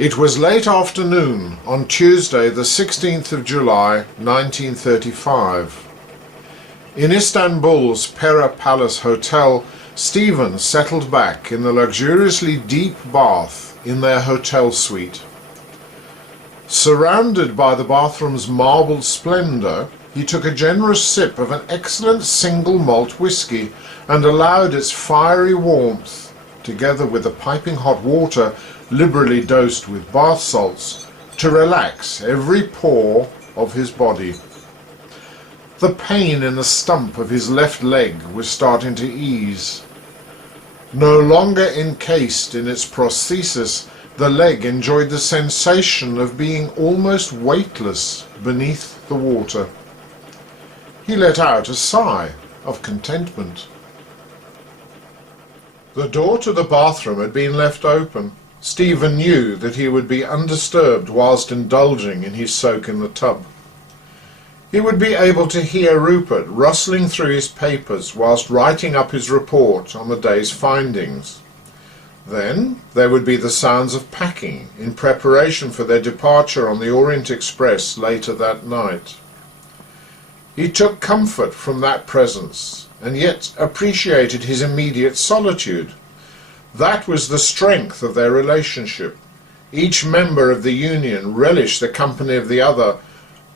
It was late afternoon on Tuesday the 16th of July 1935. In Istanbul's Pera Palace Hotel, Stephen settled back in the luxuriously deep bath in their hotel suite. Surrounded by the bathroom's marbled splendour, he took a generous sip of an excellent single malt whisky and allowed its fiery warmth, together with the piping hot water liberally dosed with bath salts, to relax every pore of his body. The pain in the stump of his left leg was starting to ease. No longer encased in its prosthesis, the leg enjoyed the sensation of being almost weightless beneath the water. He let out a sigh of contentment. The door to the bathroom had been left open. Stephen knew that he would be undisturbed whilst indulging in his soak in the tub. He would be able to hear Rupert rustling through his papers whilst writing up his report on the day's findings. Then there would be the sounds of packing in preparation for their departure on the Orient Express later that night. He took comfort from that presence, and yet appreciated his immediate solitude. That was the strength of their relationship. Each member of the union relished the company of the other,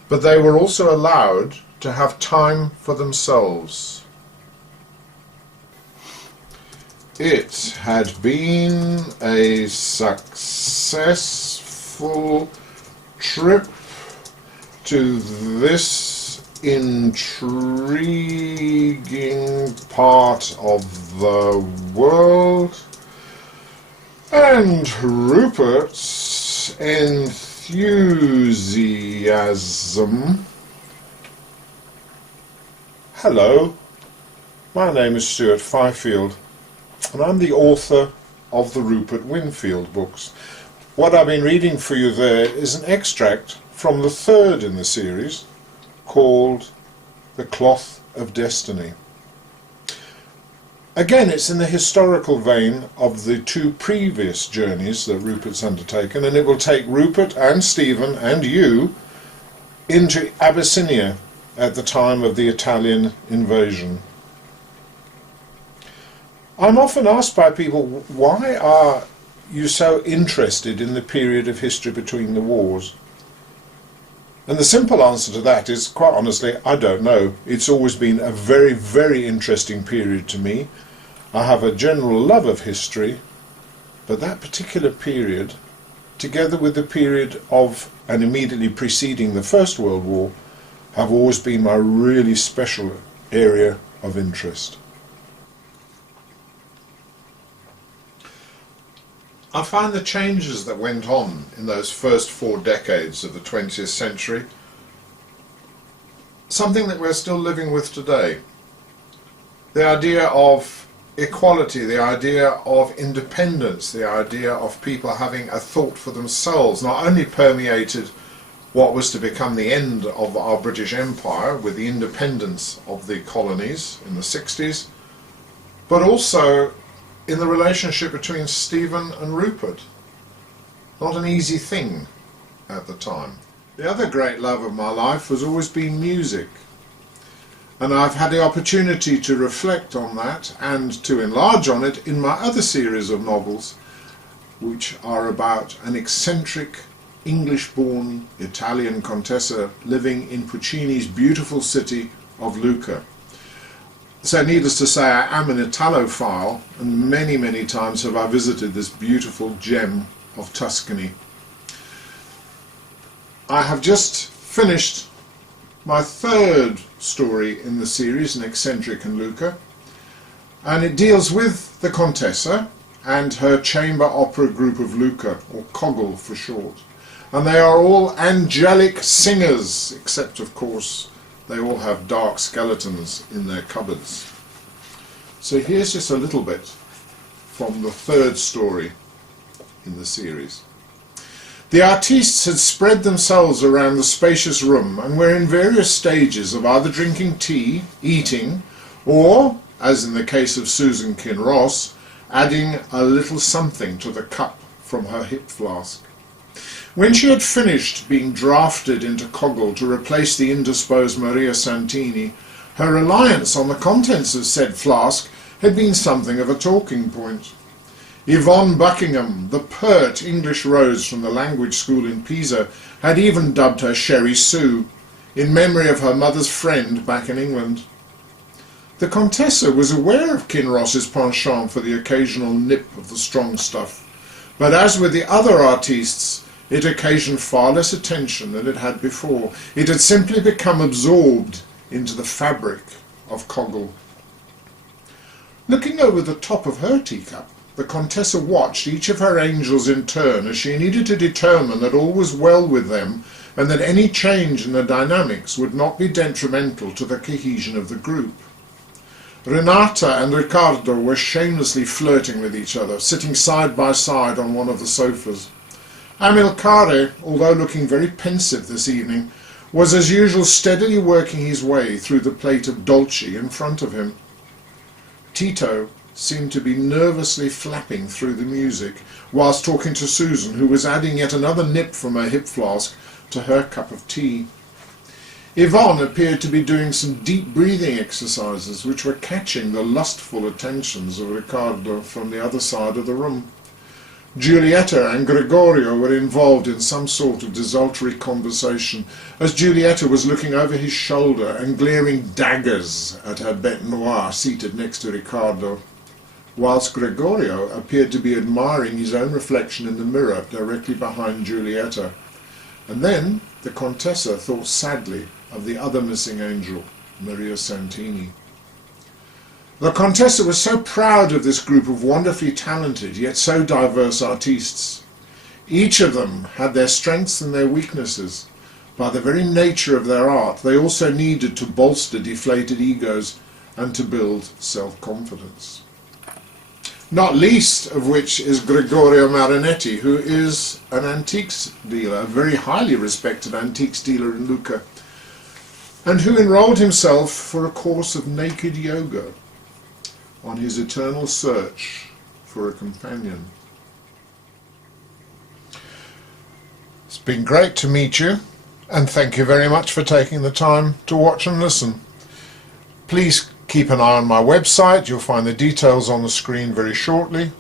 but they were also allowed to have time for themselves. It had been a successful trip to this intriguing part of the world, and Rupert's enthusiasm. Hello, my name is Stuart Fifield, and I'm the author of the Rupert Winfield books. What I've been reading for you there is an extract from the third in the series, called The Cloth of Destiny. Again, it's in the historical vein of the two previous journeys that Rupert's undertaken, and it will take Rupert and Stephen and you into Abyssinia at the time of the Italian invasion. I'm often asked by people, why are you so interested in the period of history between the wars? And the simple answer to that is, quite honestly, I don't know. It's always been a very, very interesting period to me. I have a general love of history, but that particular period, together with the period of and immediately preceding the First World War, have always been my really special area of interest. I find the changes that went on in those first 4 decades of the 20th century something that we're still living with today. The idea of equality, the idea of independence, the idea of people having a thought for themselves, not only permeated what was to become the end of our British Empire with the independence of the colonies in the 60s, but also in the relationship between Stephen and Rupert. Not an easy thing at the time. The other great love of my life has always been music, and I've had the opportunity to reflect on that and to enlarge on it in my other series of novels, which are about an eccentric English-born Italian contessa living in Puccini's beautiful city of Lucca. So needless to say, I am an Italophile, and many, many times have I visited this beautiful gem of Tuscany. I have just finished my third story in the series, an Eccentric and Lucca, and it deals with the Contessa and her chamber opera group of Lucca, or Coggle for short. And they are all angelic singers, except of course they all have dark skeletons in their cupboards. So here's just a little bit from the third story in the series. The artistes had spread themselves around the spacious room and were in various stages of either drinking tea, eating, or, as in the case of Susan Kinross, adding a little something to the cup from her hip flask. When she had finished being drafted into Coggle to replace the indisposed Maria Santini, her reliance on the contents of said flask had been something of a talking point. Yvonne Buckingham, the pert English rose from the language school in Pisa, had even dubbed her Sherry Sue, in memory of her mother's friend back in England. The Contessa was aware of Kinross's penchant for the occasional nip of the strong stuff, but as with the other artistes, it occasioned far less attention than it had before. It had simply become absorbed into the fabric of Coggle. Looking over the top of her teacup, the Contessa watched each of her angels in turn as she needed to determine that all was well with them and that any change in the dynamics would not be detrimental to the cohesion of the group. Renata and Riccardo were shamelessly flirting with each other, sitting side by side on one of the sofas. Amilcare, although looking very pensive this evening, was as usual steadily working his way through the plate of dolce in front of him. Tito seemed to be nervously flapping through the music whilst talking to Susan, who was adding yet another nip from her hip flask to her cup of tea. Yvonne appeared to be doing some deep breathing exercises which were catching the lustful attentions of Riccardo from the other side of the room. Giulietta and Gregorio were involved in some sort of desultory conversation, as Giulietta was looking over his shoulder and glaring daggers at her bête noire seated next to Riccardo, whilst Gregorio appeared to be admiring his own reflection in the mirror directly behind Giulietta. And then the Contessa thought sadly of the other missing angel, Maria Santini. The Contessa was so proud of this group of wonderfully talented yet so diverse artistes. Each of them had their strengths and their weaknesses. By the very nature of their art, they also needed to bolster deflated egos and to build self-confidence. Not least of which is Gregorio Marinetti, who is an antiques dealer, a very highly respected antiques dealer in Lucca, and who enrolled himself for a course of naked yoga on his eternal search for a companion. It's been great to meet you, and thank you very much for taking the time to watch and listen. Please keep an eye on my website. You'll find the details on the screen very shortly,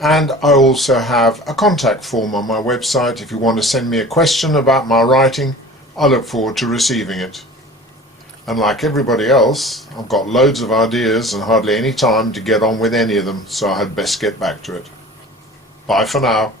and I also have a contact form on my website. If you want to send me a question about my writing, I look forward to receiving it. And like everybody else, I've got loads of ideas and hardly any time to get on with any of them, so I had best get back to it. Bye for now.